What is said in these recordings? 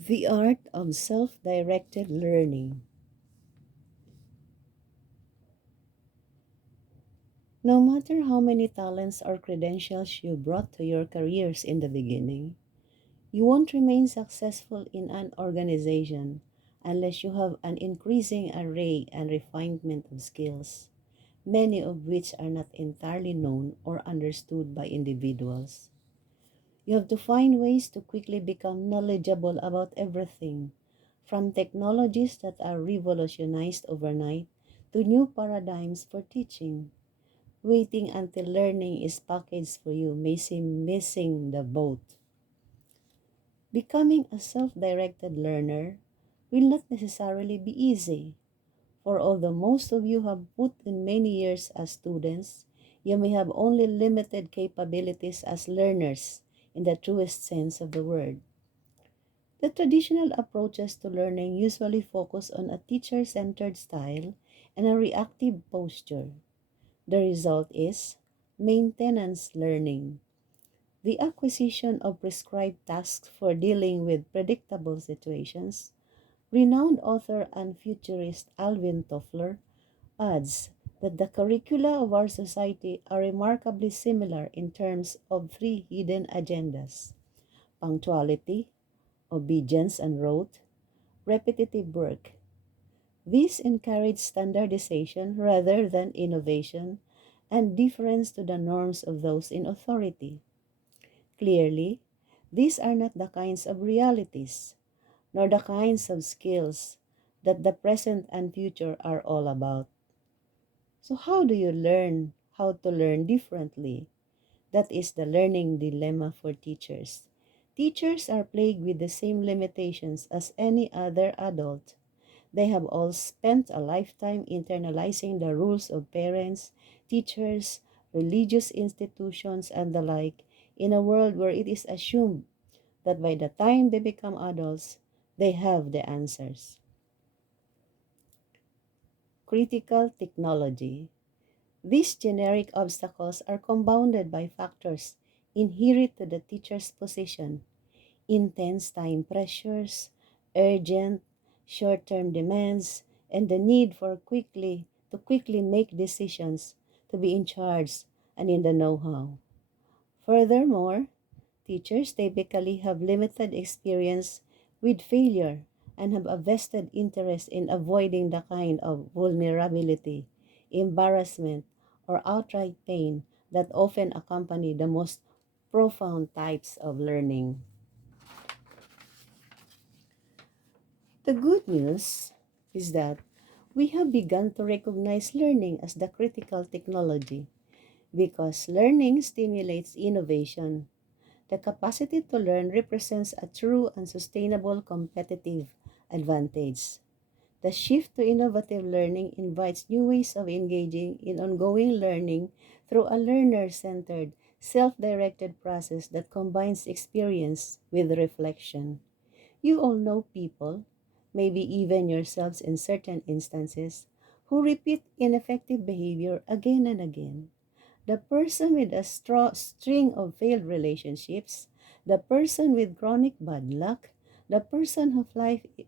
The art of self-directed learning. No matter how many talents or credentials you brought to your careers in the beginning, you won't remain successful in an organization unless you have an increasing array and refinement of skills, many of which are not entirely known or understood by individuals. You have to find ways to quickly become knowledgeable about everything, from technologies that are revolutionized overnight to new paradigms for teaching. Waiting until learning is packaged for you may seem missing the boat. Becoming a self-directed learner will not necessarily be easy, for although most of you have put in many years as students, you may have only limited capabilities as learners in the truest sense of the word. The traditional approaches to learning usually focus on a teacher-centered style and a reactive posture. The result is maintenance learning, the acquisition of prescribed tasks for dealing with predictable situations. Renowned author and futurist Alvin Toffler adds that the curricula of our society are remarkably similar in terms of three hidden agendas: punctuality, obedience and rote, repetitive work. These encourage standardization rather than innovation and deference to the norms of those in authority. Clearly, these are not the kinds of realities, nor the kinds of skills that the present and future are all about. So, how do you learn how to learn differently? That is the learning dilemma for teachers. Teachers are plagued with the same limitations as any other adult. They have all spent a lifetime internalizing the rules of parents, teachers, religious institutions, and the like in a world where it is assumed that by the time they become adults, they have the answers. Critical technology. These generic obstacles are compounded by factors inherent to the teacher's position: intense time pressures, urgent, short-term demands, and the need for quickly make decisions, to be in charge and in the know-how. Furthermore, teachers typically have limited experience with failure and have a vested interest in avoiding the kind of vulnerability, embarrassment, or outright pain that often accompany the most profound types of learning. The good news is that we have begun to recognize learning as the critical technology because learning stimulates innovation. The capacity to learn represents a true and sustainable competitive advantage. The shift to innovative learning invites new ways of engaging in ongoing learning through a learner-centered, self-directed process that combines experience with reflection. You all know people, maybe even yourselves in certain instances, who repeat ineffective behavior again and again. The person with a string of failed relationships, the person with chronic bad luck, the person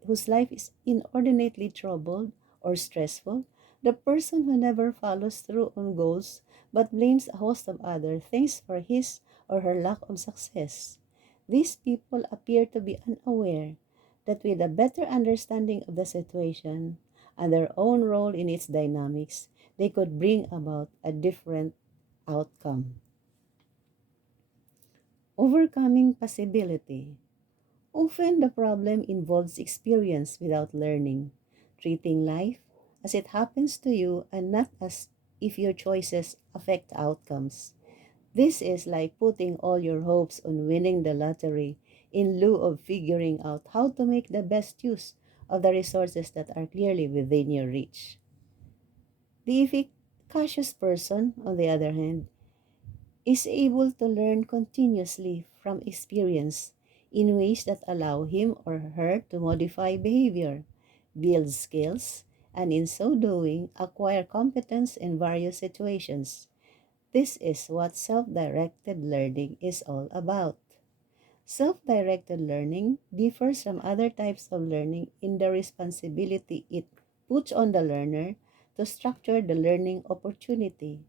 whose life is inordinately troubled or stressful, the person who never follows through on goals but blames a host of other things for his or her lack of success. These people appear to be unaware that with a better understanding of the situation and their own role in its dynamics, they could bring about a different outcome. Overcoming possibility. Often the problem involves experience without learning, treating life as it happens to you and not as if your choices affect outcomes. This is like putting all your hopes on winning the lottery in lieu of figuring out how to make the best use of the resources that are clearly within your reach. The efficacious person, on the other hand, is able to learn continuously from experience in ways that allow him or her to modify behavior, build skills, and in so doing, acquire competence in various situations. This is what self-directed learning is all about. Self-directed learning differs from other types of learning in the responsibility it puts on the learner to structure the learning opportunity.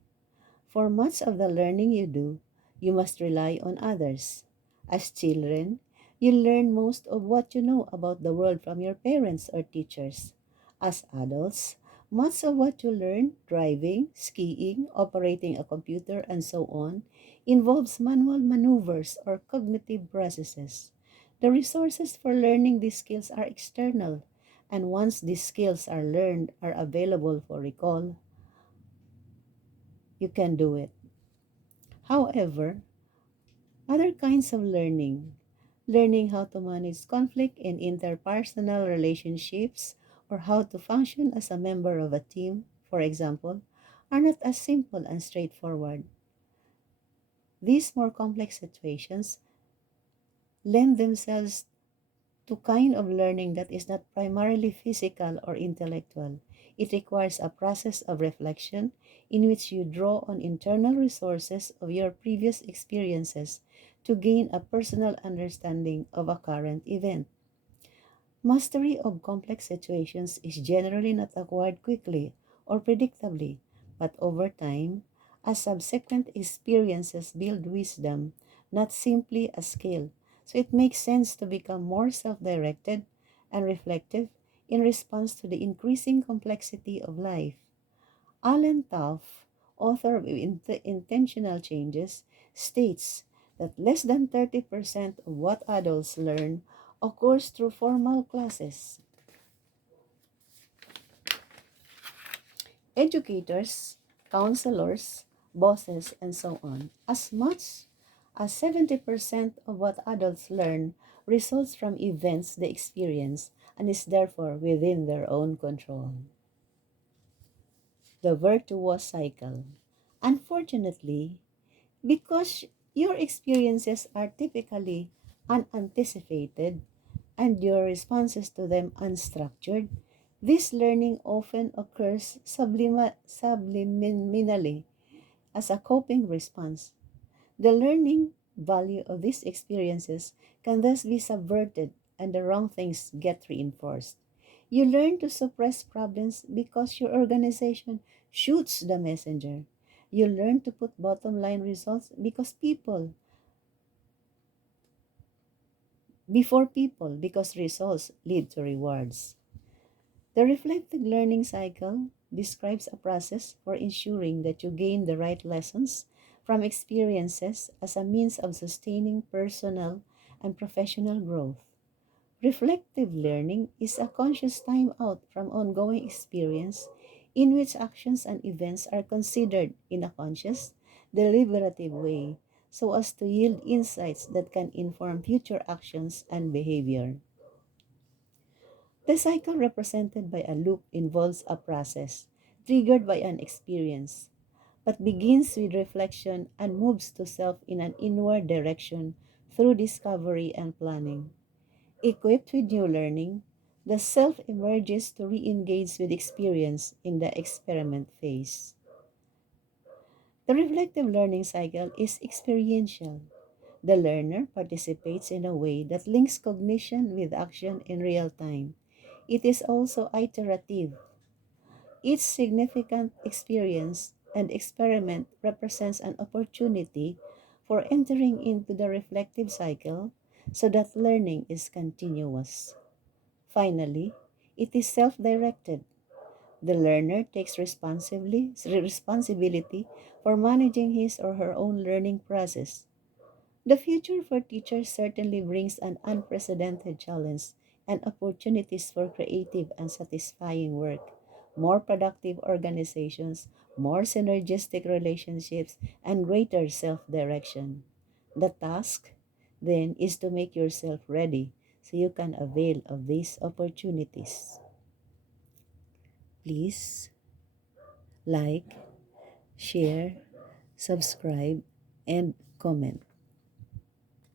For much of the learning you do, you must rely on others. As children, you learn most of what you know about the world from your parents or teachers. As adults, much of what you learn, driving, skiing, operating a computer, and so on, involves manual maneuvers or cognitive processes. The resources for learning these skills are external, and once these skills are learned are available for recall, you can do it. However, other kinds of learning how to manage conflict in interpersonal relationships or how to function as a member of a team, for example, are not as simple and straightforward. These more complex situations lend themselves to kind of learning that is not primarily physical or intellectual. It requires a process of reflection in which you draw on internal resources of your previous experiences to gain a personal understanding of a current event. Mastery of complex situations is generally not acquired quickly or predictably, but over time, as subsequent experiences build wisdom, not simply a skill. So it makes sense to become more self-directed and reflective in response to the increasing complexity of life. Alan Tuff, author of Intentional Changes, states that less than 30% of what adults learn occurs through formal classes. Educators, counselors, bosses, and so on. As much as 70% of what adults learn results from events they experience and is therefore within their own control. The virtuous cycle. Unfortunately, because your experiences are typically unanticipated and your responses to them unstructured, this learning often occurs subliminally as a coping response. The learning value of these experiences can thus be subverted and the wrong things get reinforced. You learn to suppress problems because your organization shoots the messenger. You learn to put bottom line results because results lead to rewards. The reflective learning cycle describes a process for ensuring that you gain the right lessons from experiences as a means of sustaining personal and professional growth. Reflective learning is a conscious time out from ongoing experience in which actions and events are considered in a conscious, deliberative way so as to yield insights that can inform future actions and behavior. The cycle represented by a loop involves a process triggered by an experience, but begins with reflection and moves to self in an inward direction through discovery and planning. Equipped with new learning, the self emerges to re engage with experience in the experiment phase. The reflective learning cycle is experiential. The learner participates in a way that links cognition with action in real time. It is also iterative. Each significant experience and experiment represents an opportunity for entering into the reflective cycle so that learning is continuous. Finally, it is self-directed. The learner takes responsibility for managing his or her own learning process. The future for teachers certainly brings an unprecedented challenge and opportunities for creative and satisfying work, more productive organizations, more synergistic relationships, and greater self-direction. The task, then, is to make yourself ready so you can avail of these opportunities. Please like, share, subscribe, and comment.